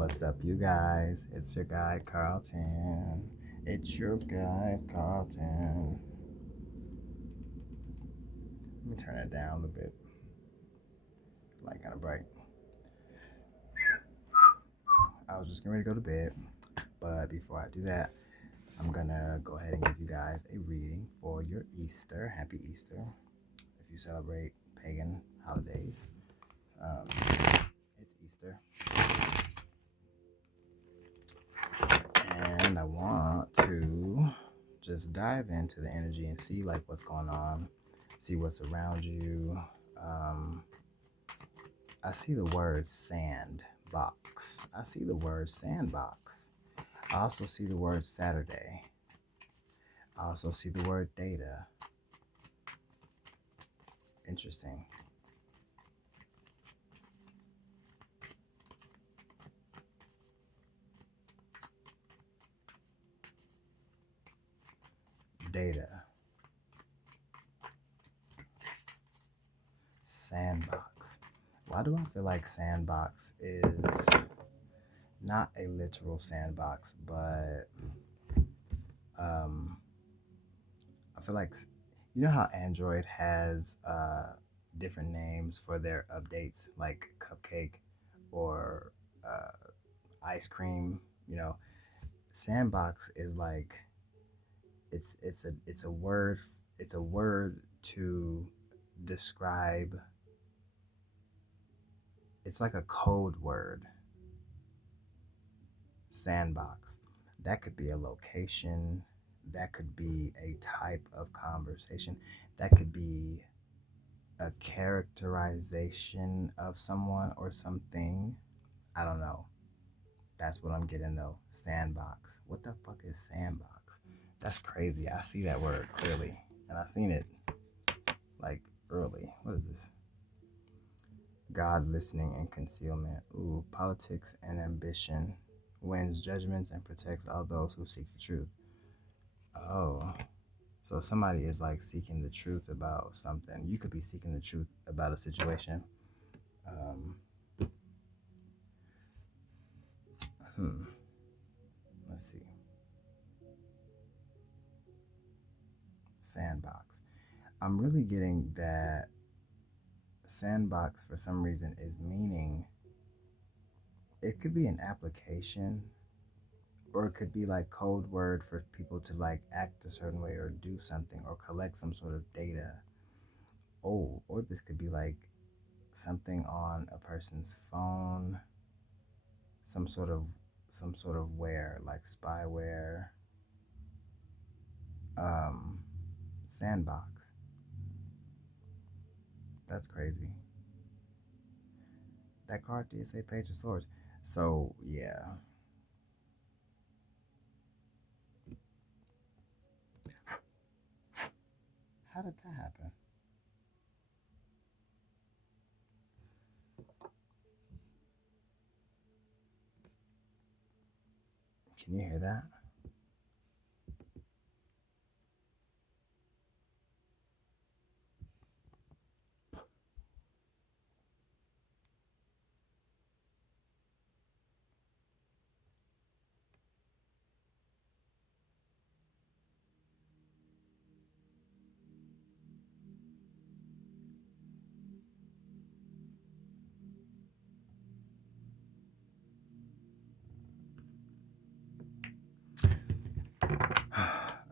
What's up, you guys? It's your guy, Carlton. It's your guy, Carlton. Let me turn it down a little bit. Light kind of bright. I was just getting ready to go to bed, but before I do that, I'm gonna go ahead and give you guys a reading for your Easter. Happy Easter. If you celebrate pagan holidays, um, it's Easter. And I want to just dive into the energy and see like what's going on, see what's around you. I see the word sandbox. I see the word sandbox. I also see the word Saturday. I also see the word data. Interesting. Data. Sandbox. Why do I feel like sandbox is not a literal sandbox, but I feel like you know how Android has different names for their updates, like cupcake or ice cream. You know, sandbox is like it's a word. It's a word to describe. It's like a code word. Sandbox. That could be a location. That could be a type of conversation. That could be a characterization of someone or something. I don't know. That's what I'm getting though. Sandbox. What the fuck is sandbox? That's crazy. I see that word clearly. And I seen it like early. What is this? God listening and concealment. Ooh, politics and ambition. Wins judgments and protects all those who seek the truth. Oh. So somebody is like seeking the truth about something. You could be seeking the truth about a situation. Um, hmm. Let's see. Sandbox. I'm really getting that sandbox for some reason is meaning it could be an application or it could be like code word for people to like act a certain way or do something or collect some sort of data. Oh, or this could be like something on a person's phone, some sort of some sort of ware like spyware. um Sandbox. That's crazy. That card did say Page of Swords. So yeah. How did that happen? Can you hear that?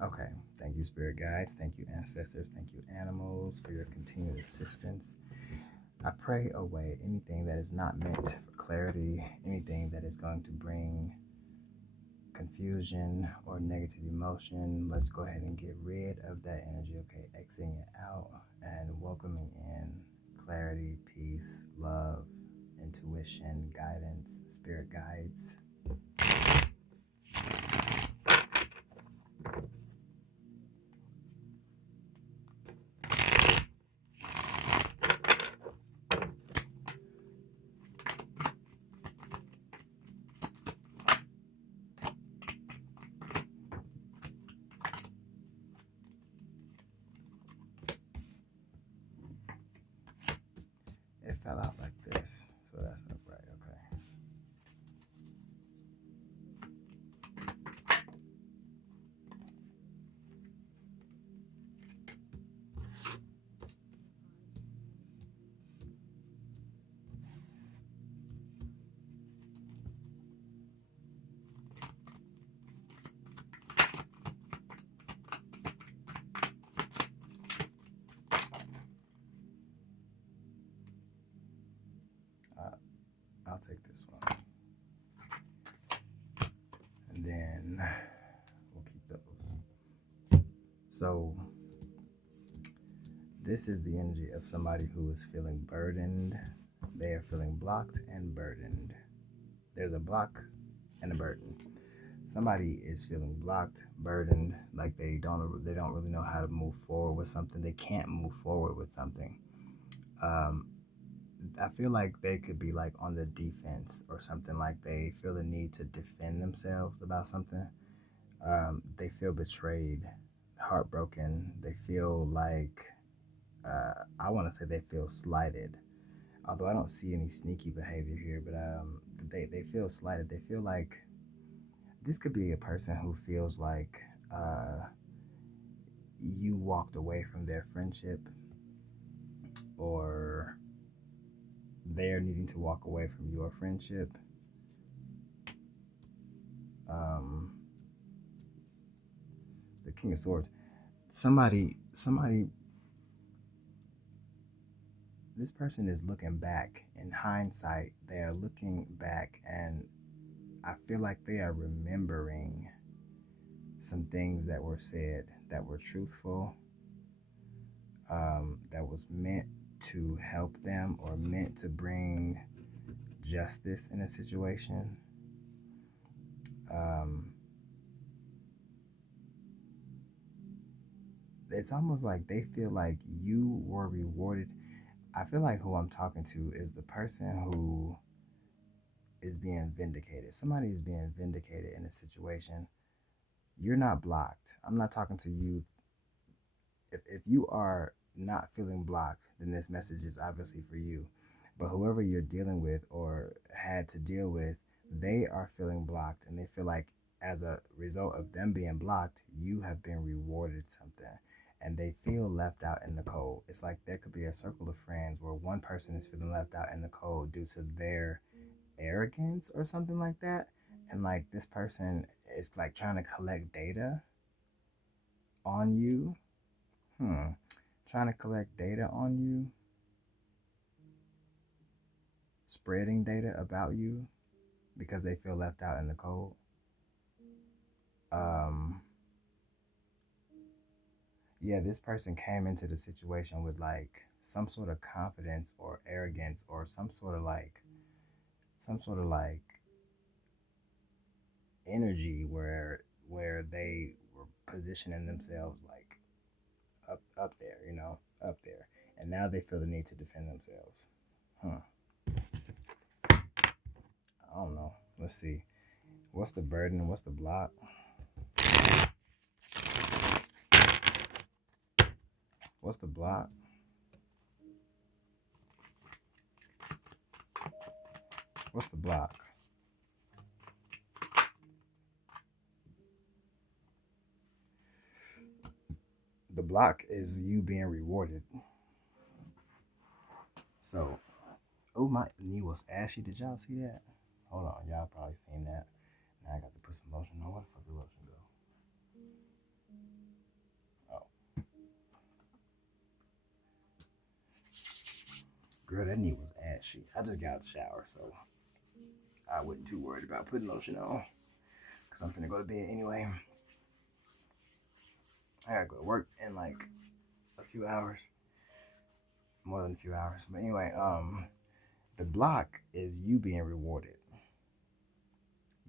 Okay. Thank you, spirit guides. Thank you, ancestors. Thank you, animals, for your continued assistance. I pray away anything that is not meant for clarity, anything that is going to bring confusion or negative emotion. Let's go ahead and get rid of that energy. Okay, exiting it out and welcoming in clarity, peace, love, intuition, guidance, spirit guides. It fell out like this, so that's upright. Okay. I'll take this one, and then we'll keep those. So this is the energy of somebody who is feeling burdened. They are feeling blocked and burdened. There's a block and a burden. Somebody is feeling blocked, burdened, like they don't really know how to move forward with something. They can't move forward with something. Um, I feel like they could be like on the defense or something. Like they feel the need to defend themselves about something. They feel betrayed, heartbroken. They feel like I want to say they feel slighted. Although I don't see any sneaky behavior here, but they feel slighted. They feel like this could be a person who feels like you walked away from their friendship, or they're needing to walk away from your friendship. Um, the King of Swords. Somebody. This person is looking back. In hindsight, they are looking back, and I feel like they are remembering some things that were said that were truthful, that was meant to help them or meant to bring justice in a situation. Um, it's almost like they feel like you were rewarded. I feel like who I'm talking to is the person who is being vindicated. Somebody is being vindicated in a situation. You're not blocked. I'm not talking to you. If you are not feeling blocked, then this message is obviously for you. But whoever you're dealing with or had to deal with, they are feeling blocked, and they feel like as a result of them being blocked, you have been rewarded something. And they feel left out in the cold. It's like there could be a circle of friends where one person is feeling left out in the cold due to their arrogance or something like that. And like this person is like trying to collect data on you. Hmm. Trying to collect data on you, spreading data about you because they feel left out in the cold. Um, yeah, this person came into the situation with like some sort of confidence or arrogance or some sort of like energy where they were positioning themselves like up there, up there. And now they feel the need to defend themselves. Huh. I don't know. Let's see. What's the burden? What's the block? What's the block? What's the block? The block is you being rewarded. So, oh, my knee was ashy. Did y'all see that? Hold on, y'all probably seen that. Now I got to put some lotion on. Where the fuck did lotion go? Oh, girl, that knee was ashy. I just got out of the shower, so I wasn't too worried about putting lotion on. Cause I'm finna go to bed anyway. I gotta go to work in like a few hours, more than a few hours. But anyway, the block is you being rewarded.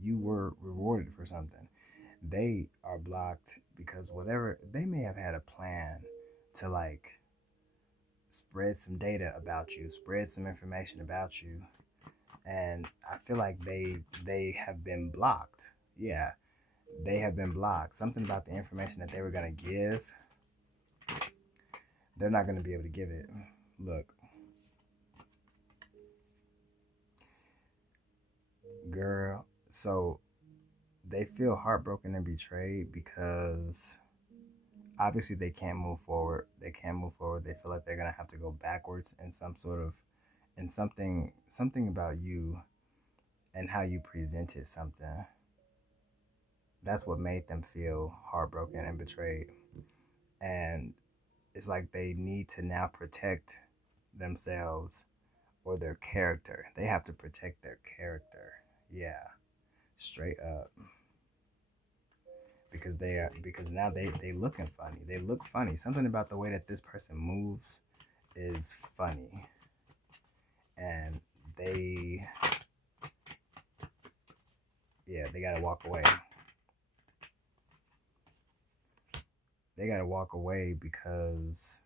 You were rewarded for something. They are blocked because whatever they may have had a plan to like spread some data about you, spread some information about you, and I feel like they have been blocked. Yeah, they have been blocked. Something about the information that they were gonna give, they're not gonna be able to give it. Look, girl. So they feel heartbroken and betrayed because obviously they can't move forward. They can't move forward. They feel like they're gonna have to go backwards in some sort of in something about you and how you presented something. That's what made them feel heartbroken and betrayed. And it's like they need to now protect themselves or their character. They have to protect their character. Yeah, straight up. Because now they looking funny. They look funny. Something about the way that this person moves is funny. And they they gotta walk away. They gotta walk away because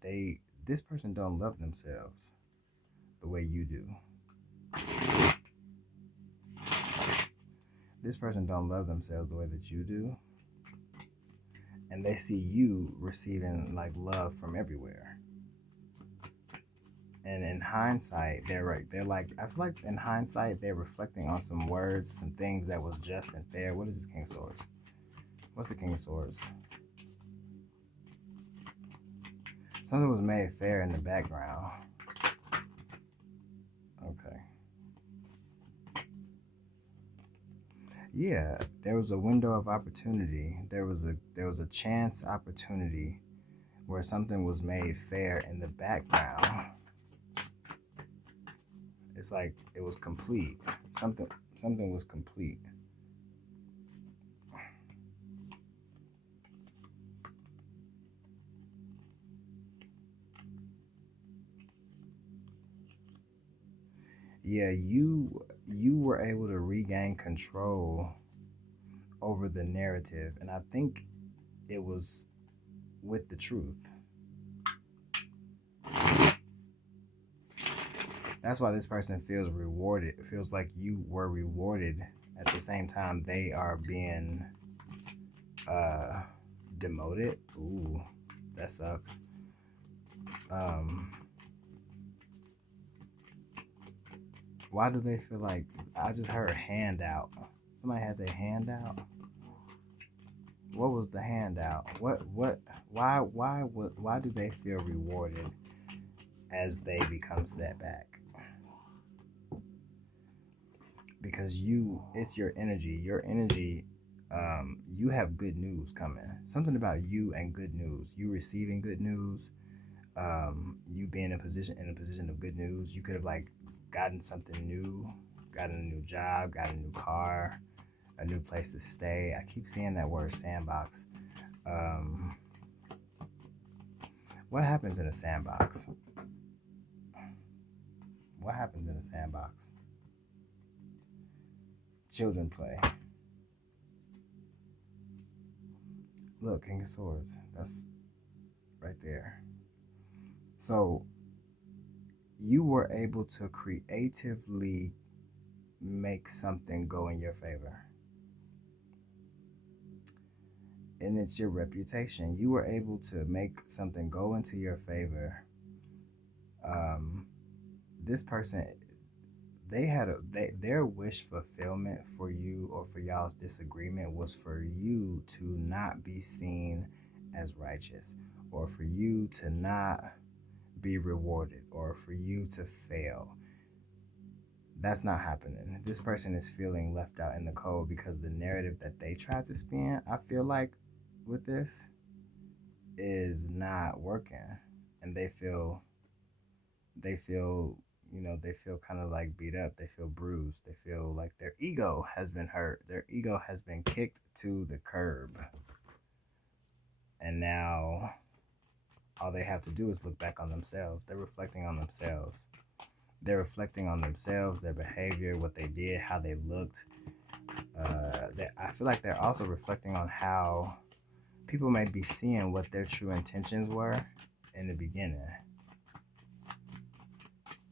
this person don't love themselves the way you do. This person don't love themselves the way that you do. And they see you receiving like love from everywhere. And in hindsight, they're right. They're like, I feel like in hindsight, they're reflecting on some words, some things that was just and fair. What is this King of Swords? What's the King of Swords? Something was made fair in the background. Okay. Yeah, there was a window of opportunity. There was a chance opportunity where something was made fair in the background. It's like it was complete. Something was complete. Yeah, you were able to regain control over the narrative, and I think it was with the truth. That's why this person feels rewarded. It feels like you were rewarded. At the same time, they are being uh, demoted. Ooh, that sucks. Why do they feel like I just heard handout? Somebody had their hand out. What was the handout? Why do they feel rewarded as they become set back? Because it's your energy. Your energy, you have good news coming. Something about you and good news. You receiving good news. You being in a position of good news. You could have like gotten something new, gotten a new job, got a new car, a new place to stay. I keep seeing that word sandbox. What happens in a sandbox? What happens in a sandbox? Children play. Look, King of Swords. That's right there. So you were able to creatively make something go in your favor. And it's your reputation. You were able to make something go into your favor. This person, their wish fulfillment for you or for y'all's disagreement was for you to not be seen as righteous, or for you to not be rewarded, or for you to fail. That's not happening. This person is feeling left out in the cold because the narrative that they tried to spin, I feel like, with this is not working. And they feel they feel kind of like beat up. They feel bruised. They feel like their ego has been hurt. Their ego has been kicked to the curb. And now all they have to do is look back on themselves. They're reflecting on themselves. They're reflecting on themselves, their behavior, what they did, how they looked. I feel like they're also reflecting on how people may be seeing what their true intentions were in the beginning.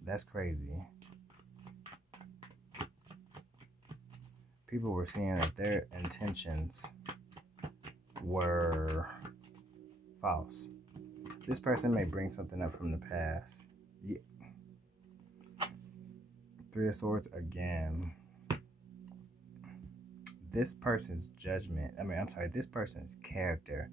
That's crazy. People were seeing that their intentions were false. This person may bring something up from the past. Yeah. Three of Swords again. This person's this person's character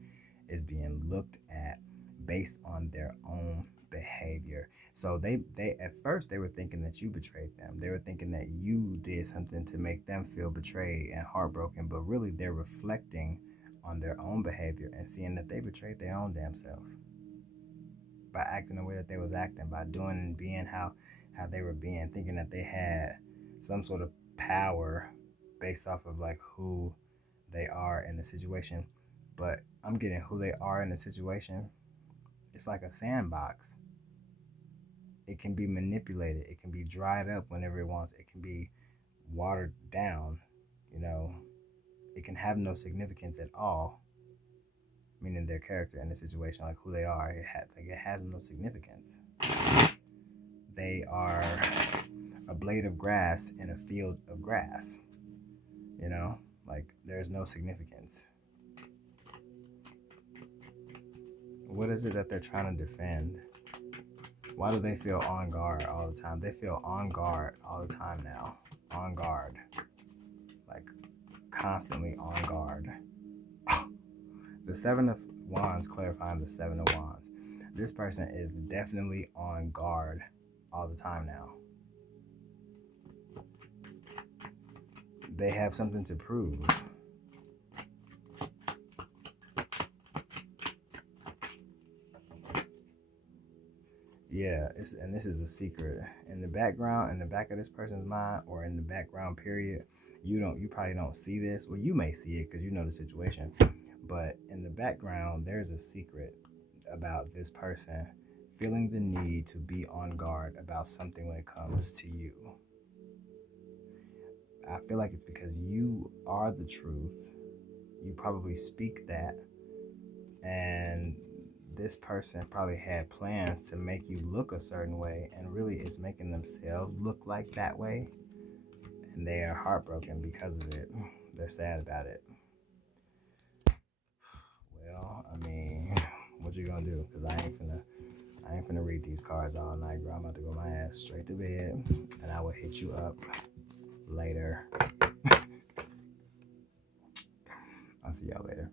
is being looked at based on their own behavior. So they at first they were thinking that you betrayed them. They were thinking that you did something to make them feel betrayed and heartbroken, but really they're reflecting on their own behavior and seeing that they betrayed their own damn self. by acting the way that they was acting, by doing and being how they were being, thinking that they had some sort of power based off of like who they are in the situation. But I'm getting who they are in the situation. It's like a sandbox. It can be manipulated. It can be dried up whenever it wants. It can be watered down. You know, it can have no significance at all. Meaning their character in the situation, like who they are, it has no significance. They are a blade of grass in a field of grass. You know, like there's no significance. What is it that they're trying to defend? Why do they feel on guard all the time? They feel on guard all the time now. On guard. Like constantly on guard. The Seven of Wands clarifying the Seven of Wands. This person is definitely on guard all the time now. They have something to prove. Yeah, and this is a secret. In the background, in the back of this person's mind, or in the background period, you probably don't see this. Well, you may see it because you know the situation. But in the background, there's a secret about this person feeling the need to be on guard about something when it comes to you. I feel like it's because you are the truth. You probably speak that. And this person probably had plans to make you look a certain way, and really it's making themselves look like that way. And they are heartbroken because of it. They're sad about it. Well, I mean, what you gonna do? Because I ain't finna read these cards all night, bro. I'm about to go my ass straight to bed, and I will hit you up later. I'll see y'all later.